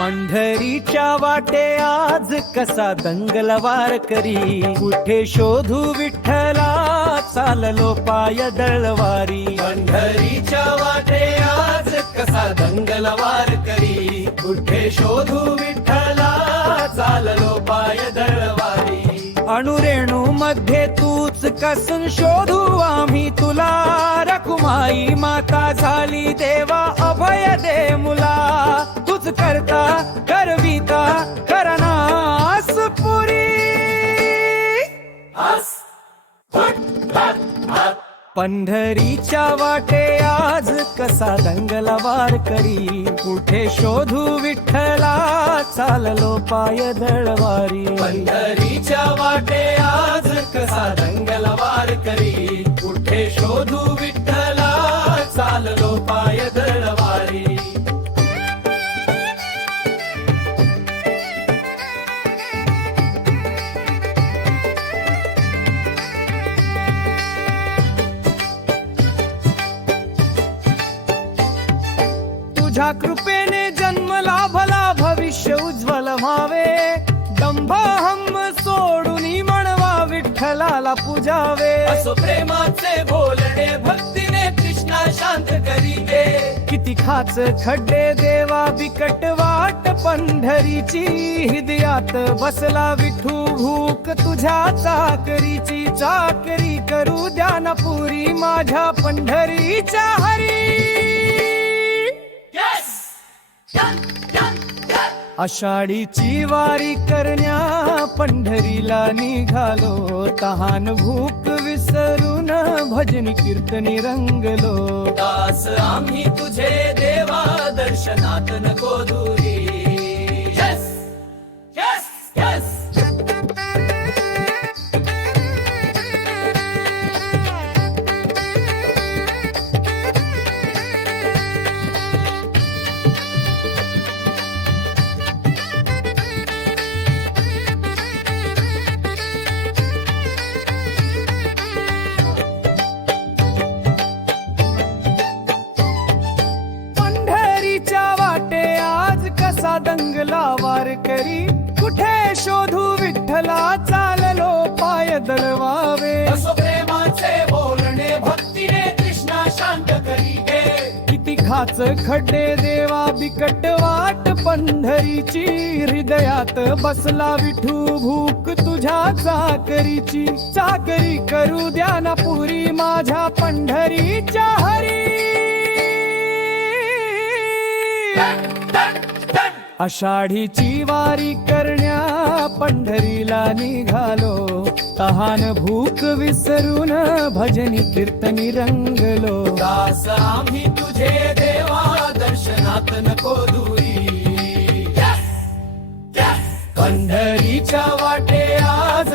पंढरीच्या वाटे आज कसा दंगलवार करी. कुठे शोधू विठ्ठला चाललो पाय दळवारी. पंढरीच्या वाटे आज कसा दंगलवार करी. कुठे शोधू विठ्ठला चाललो पाय दळवारी. अणुरेणू मध्ये तूच कसून शोधू आम्ही तुला. रकुमाई माता झाली देवा अभय दे मुला. पंढरीच्या वाटे आज कसा दंगला वार करी. कुठे शोधू विठ्ठला चाललो पाय दळवारी. पंढरीच्या वाटे आज कसा दंगला वार करी. कुठे शोधू तुझ्या कृपेने जन्म लाभला भविष्य उज्ज्वल व्हावे. दंभ हम सोडून म्हणवा विठ्ठलाला पूजावे. असो प्रेमाचे बोलणे भक्तीने कृष्णा शांत करी दे किती खाच खड्डे देवा बिकट वाट पंढरीची. हृदयात बसला विठू भूक तुझ्या चाकरीची. चाकरी करू द्या ना पुरी माझ्या पंढरीच्या हरी. आषाढीची वारी करण्या पंढरीला निघालो. तहान भूक विसरून भजन कीर्तनी रंगलो. दास आम्ही तुझे देवा दंगला वार करी. कुठे शोधू विठ्ठला? चाललो पाय दळवावे असो प्रेमाचे बोलणे भक्तीने कृष्णा शांत करी किती खाच खड्डे देवा बिकट वाट पंढरीची. हृदयात बसला विठू भूक तुझ्या चाकरीची. चाकरी करू द्या ना पुरी माझ्या पंढरीच्या हरी. आषाढीची वारी करण्या पंढरीला निघालो. तहान भूक विसरून भजनी कीर्तनी रंगलो. दास आम्ही तुझे देवा दर्शनात नको दुरी. पंढरीच्या वाटे आज